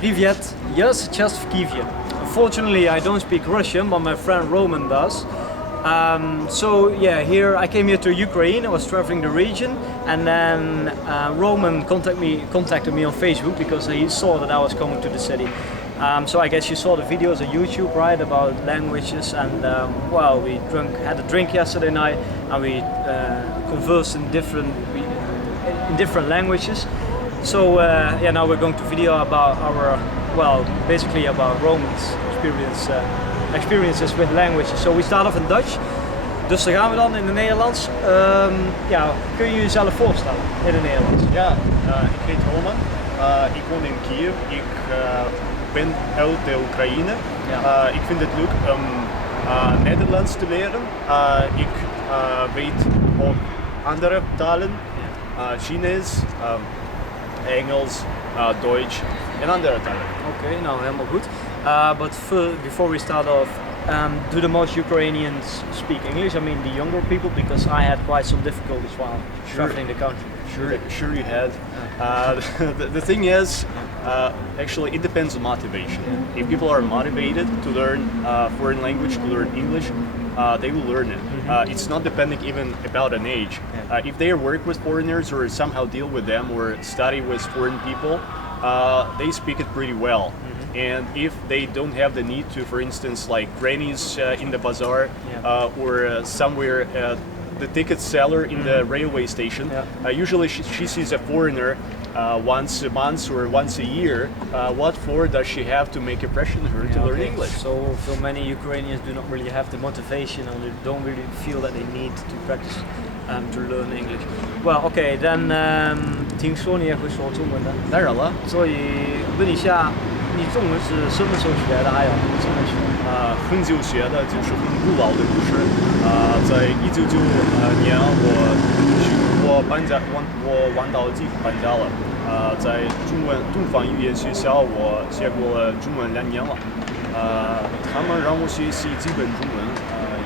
Привет, я сейчас в Kyiv. Unfortunately, I don't speak Russian, but my friend Roman does. So yeah, I came here to Ukraine. I was traveling the region, and then Roman contacted me on Facebook because he saw that I was coming to the city. So I guess you saw the videos on YouTube, right, about languages, and we had a drink yesterday night, and we conversed in different languages. So now we're going to video about basically about Roman's experiences with languages. So we start off in Dutch. Dus dan gaan we dan in het Nederlands. Kun je jezelf voorstellen in het Nederlands? Ja, ik heet Roman. Ik woon in Kiev. Ik ben uit de Oekraïne. Ja. Ik vind het leuk om Nederlands te leren. Ik weet ook andere talen. Chinees, Engels, Duits en andere talen. Oké, nou helemaal goed. But before we start off, do the most Ukrainians speak English? I mean the younger people, because I had quite some difficulties while traveling the country. Sure you had. The thing is, actually it depends on motivation. Yeah. If people are motivated to learn foreign language, to learn English, they will learn it. It's not depending even about an age. Yeah. If they work with foreigners or somehow deal with them or study with foreign people, they speak it pretty well. And if they don't have the need to, for instance, like grannies in the bazaar, Yeah. or somewhere the ticket seller in the railway station, Yeah. usually she sees a foreigner once a month or once a year. What for does she have to make impression on her to learn English? So many Ukrainians do not really have the motivation, and they don't really feel that they need to practice to learn English. Well, okay, then 听说你也会说中文的，当然了，所以问一下，你中文是什么时候学的？还有怎么学？很久学的，就是很古老的故事。在1995年我搬家，我搬到基辅搬家了。在东方语言学校，我学过了中文2年了。他们让我学习基本中文，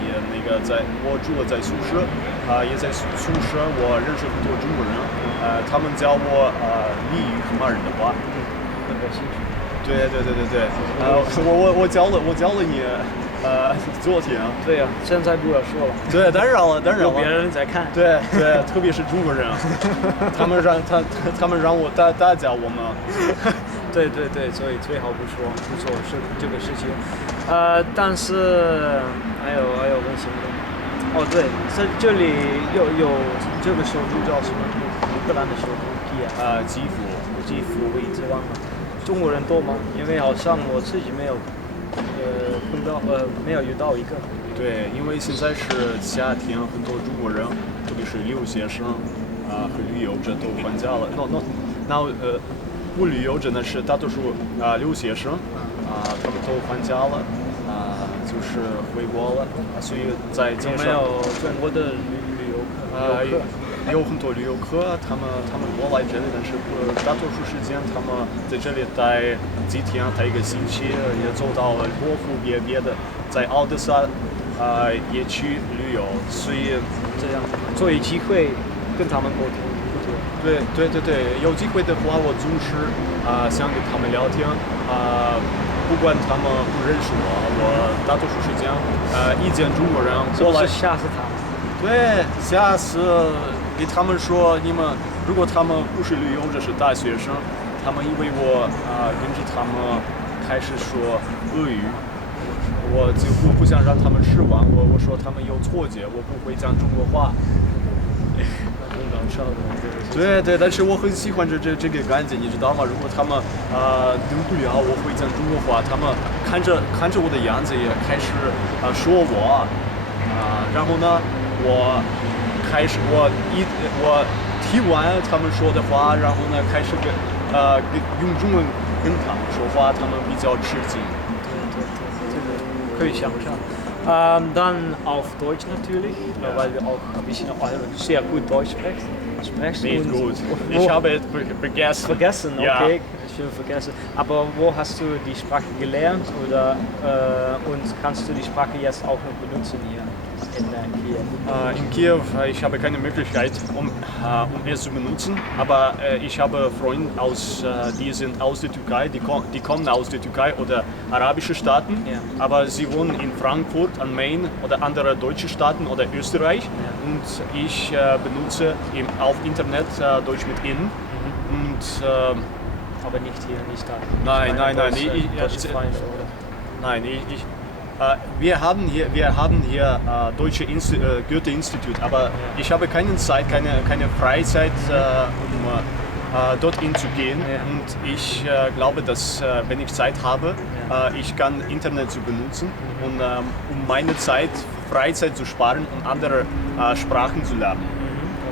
也我住了在宿舍，也在宿舍我认识很多中国人，他们教我俚语和骂人的话。很感兴趣。对，我教了你，昨天。对呀，现在不要说了。对，当然了。有别人在看。对，特别是中国人，他们让我打搅我们。对，所以最好不做这个事情。但是还有问什么？哦，对，这里有这个首都叫什么？乌克兰的首都基辅，我一直忘了。中国人多吗？因为好像我自己没有没有遇到一个。对，因为现在是夏天，很多中国人，特别是留学生和旅游者都放假了。不旅游真的是大多数留学生他们都放假了，就是回国了，所以在街上有没有中国的旅游客？有很多旅游客，他们过来这里，但是大多数时间他们在这里待几天，待1个星期，也走到了洛夫别的，在奥德萨也去旅游，所以这样，所以机会跟他们沟通。对，有机会的话，我总是想跟他们聊天，不管他们不认识我大多数时间一见中国人过来吓死他们。对，下次给他们说，如果他们不是旅游者，是大学生，他们以为我跟着他们开始说俄语，我就不想让他们失望，我说他们有错觉，我不会讲中国话。对，但是我很喜欢这个感觉，你知道吗？如果他们等不了我会讲中国话，他们看着我的样子也开始说我，然后呢，我听完他们说的话，然后呢开始用中文跟他们说话，他们比较吃惊。对，这个可以想象。Dann auf Deutsch natürlich, weil wir auch ein bisschen sehr gut Deutsch sprechen. Nicht gut. Ich habe es vergessen. Vergessen, okay, Ja. Schön vergessen. Aber wo hast du die Sprache gelernt und kannst du die Sprache jetzt auch noch benutzen hier? in Kiew? In Kiew, ich habe keine Möglichkeit, um es zu benutzen, aber ich habe Freunde, die sind aus der Türkei, die kommen aus der Türkei oder arabische Staaten, Ja. aber sie wohnen in Frankfurt am Main oder andere deutsche Staaten oder Österreich und ich benutze auf Internet Deutsch mit ihnen und Aber nicht hier, nicht da. Nein, nein, nein, Deutsche Freunde, oder? nein, wir haben hier Deutsche Goethe-Institut, aber ich habe keine Zeit, keine Freizeit, um dorthin zu gehen. Ja. Und ich glaube, dass wenn ich Zeit habe, ich kann Internet zu benutzen und um meine Freizeit zu sparen und andere Sprachen zu lernen.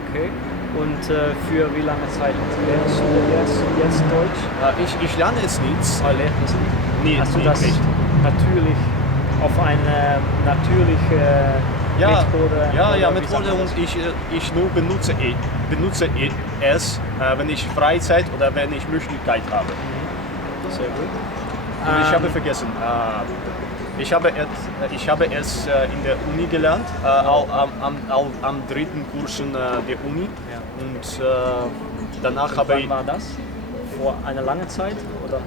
Okay. Und für wie lange Zeit lernst du jetzt Deutsch? Ich lerne es nicht. Lernst du es nicht? Nee, Hast du nee, das nicht. natürlich auf eine natürliche Methode? Ja, oder wie Methode sagt man und das? ich nur benutze es, wenn ich Freizeit oder wenn ich Möglichkeit habe. Sehr gut. Und ich habe vergessen, ich habe es in der Uni gelernt, am dritten Kursen der Uni. Ja. Und danach habe Wann ich war das? Vor einer langen Zeit? Oder?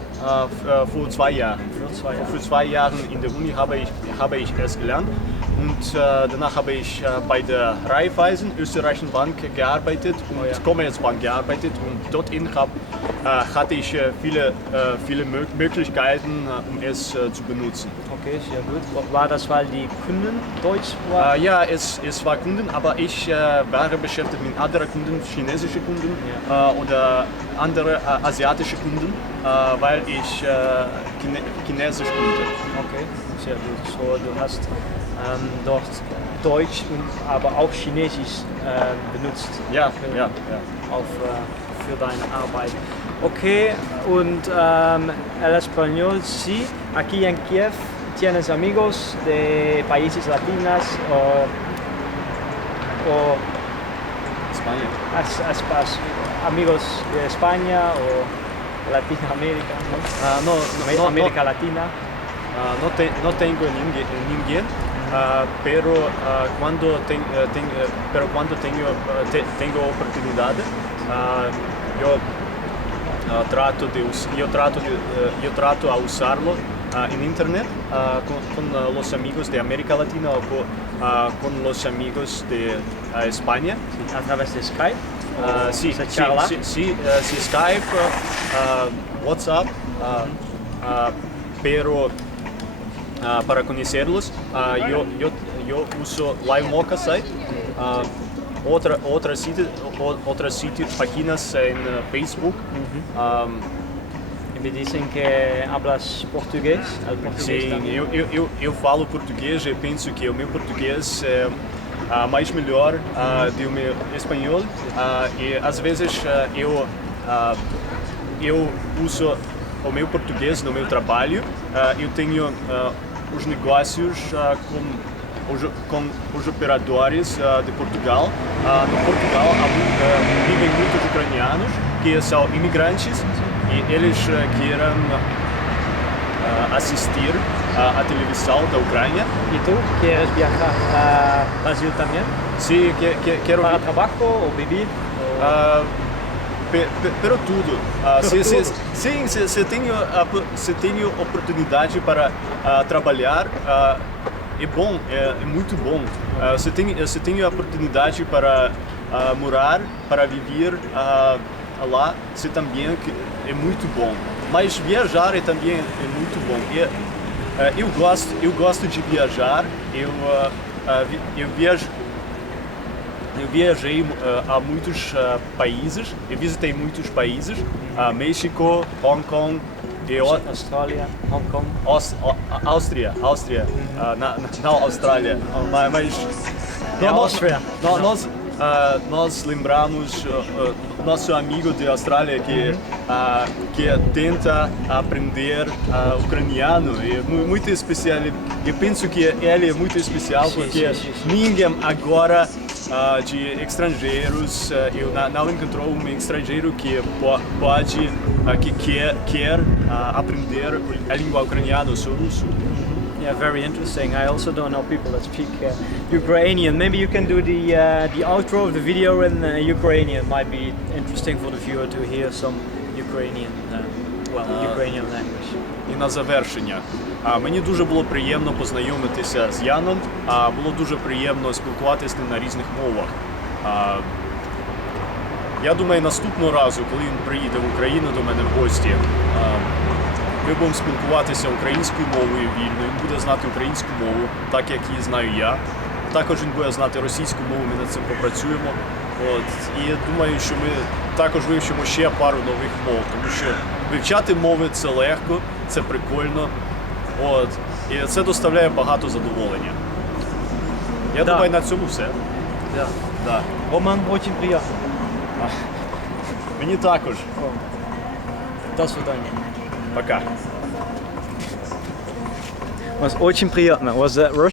vor 2 Jahren. Für 2 Jahre. Für 2 Jahre in der Uni habe ich es gelernt und danach habe ich bei der Raiffeisen österreichischen Bank gearbeitet und Oh ja. Commerzbank gearbeitet und dorthin hatte ich viele Möglichkeiten, um es zu benutzen. Okay, sehr gut. War das, weil die Kunden Deutsch waren? Ja, es war Kunden, aber ich war beschäftigt mit anderen Kunden, chinesische Kunden oder andere asiatische Kunden, weil ich Chinesisch konnte. Okay, sehr gut. So, du hast dort Deutsch, aber auch Chinesisch benutzt. Ja, für, ja. für deine Arbeit. Okay, und el español sí. Aquí en Kiev tienes amigos de países latinos o España. amigos de España o Latinoamérica, ¿no? América Latina. No tengo ninguém, pero cuando tengo oportunidad, yo trato a usarlo en internet con los amigos de América Latina o con los amigos de España. A través de Skype. Sí, se sí, charla. sí, Skype, WhatsApp, pero para conocerlos yo uso LiveMocha site, otra sitio, páginas en Facebook. Me dicen que hablas português. El português Sim, também. eu falo português e penso que o meu português é mais melhor do meu espanhol e às vezes eu uso o meu português no meu trabalho. Eu tenho os negócios com os operadores de Portugal. No Portugal vivem muitos ucranianos que são imigrantes e eles querem assistir à televisão da Ucrânia. ¿Y tú quieres viajar a Brasil también? Sim, quero ¿Para trabajo o vivir? pero tudo. Sim, se tenho oportunidade para trabalhar, é bom, é muito bom. Se tenho a oportunidade para morar, para viver lá, se também é muito bom. Mas viajar também é muito bom. Eu gosto de viajar. Eu viajei a muitos países. Eu visitei muitos países. México, Hong Kong e Australia, Hong Kong. Áustria, não Austrália, mas Áustria. nós lembramos nosso amigo de Austrália que tenta aprender ucraniano, é muito especial. Eu penso que ele é muito especial porque sim. ninguém agora de estrangeiros, eu não encontrou um estrangeiro que quer aprender a língua ucraniana ou russo. Yeah, very interesting. I also don't know people that speak Ukrainian. Maybe you can do the outro of the video in Ukrainian. Might be interesting for the viewer to hear some Ukrainian, Ukrainian language. І на завершення. Мені дуже було приємно познайомитися з Яном, було дуже приємно спілкуватися з ним на різних мовах. Я думаю, наступного разу, коли він приїде в Україну до мене в гості, ми будемо спілкуватися українською мовою вільно, він буде знати українську мову, так як її знаю я. Також він буде знати російську мову, ми над цим попрацюємо. І я думаю, що ми також вивчимо ще пару нових мов, тому що вивчати мови це легко, це прикольно. І це доставляє багато задоволення. Я думаю, на цьому все. Да. Да. Roman, очень приятно. Мені також. До свидания. Пока. Was очень приятно. Was that Russian?